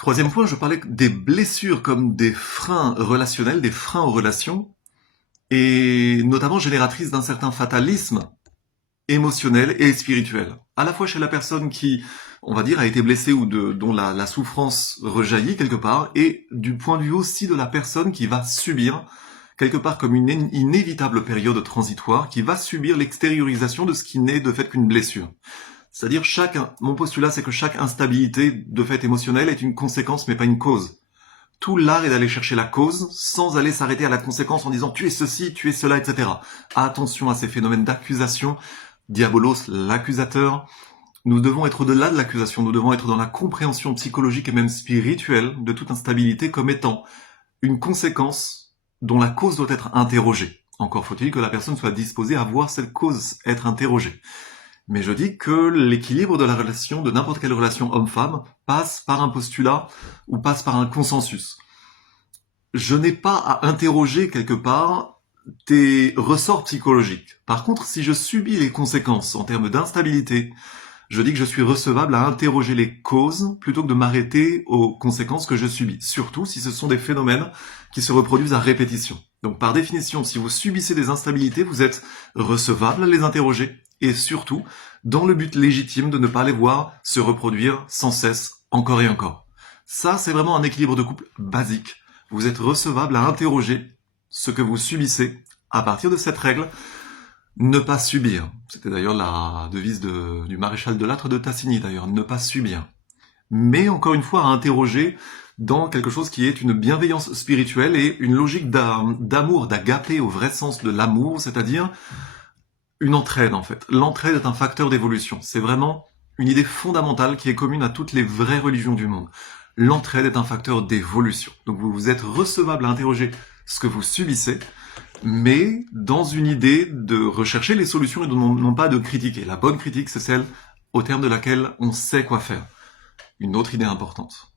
Troisième point, je parlais des blessures comme des freins relationnels, des freins aux relations, et notamment génératrices d'un certain fatalisme émotionnel et spirituel. À la fois chez la personne qui, on va dire, a été blessée ou dont la souffrance rejaillit quelque part, et du point de vue aussi de la personne qui va subir, quelque part comme une inévitable période transitoire, qui va subir l'extériorisation de ce qui n'est de fait qu'une blessure. C'est-à-dire mon postulat, c'est que chaque instabilité de fait émotionnelle est une conséquence mais pas une cause. Tout l'art est d'aller chercher la cause sans aller s'arrêter à la conséquence en disant tu es ceci, tu es cela, etc. Attention à ces phénomènes d'accusation. Diabolos, l'accusateur. Nous devons être au-delà de l'accusation, nous devons être dans la compréhension psychologique et même spirituelle de toute instabilité comme étant une conséquence dont la cause doit être interrogée. Encore faut-il que la personne soit disposée à voir cette cause être interrogée. Mais je dis que l'équilibre de la relation, de n'importe quelle relation homme-femme, passe par un postulat ou passe par un consensus. Je n'ai pas à interroger quelque part tes ressorts psychologiques. Par contre, si je subis les conséquences en termes d'instabilité, je dis que je suis recevable à interroger les causes plutôt que de m'arrêter aux conséquences que je subis. Surtout si ce sont des phénomènes qui se reproduisent à répétition. Donc par définition, si vous subissez des instabilités, vous êtes recevable à les interroger et surtout dans le but légitime de ne pas les voir se reproduire sans cesse encore et encore. Ça, c'est vraiment un équilibre de couple basique. Vous êtes recevable à interroger ce que vous subissez à partir de cette règle. Ne pas subir. C'était d'ailleurs la devise du maréchal de Lattre de Tassigny d'ailleurs. Ne pas subir. Mais encore une fois à interroger dans quelque chose qui est une bienveillance spirituelle et une logique d'amour, d'agapé au vrai sens de l'amour, c'est-à-dire une entraide en fait. L'entraide est un facteur d'évolution. C'est vraiment une idée fondamentale qui est commune à toutes les vraies religions du monde. L'entraide est un facteur d'évolution. Donc vous êtes recevable à interroger ce que vous subissez, mais dans une idée de rechercher les solutions et non pas de critiquer. La bonne critique, c'est celle au terme de laquelle on sait quoi faire. Une autre idée importante.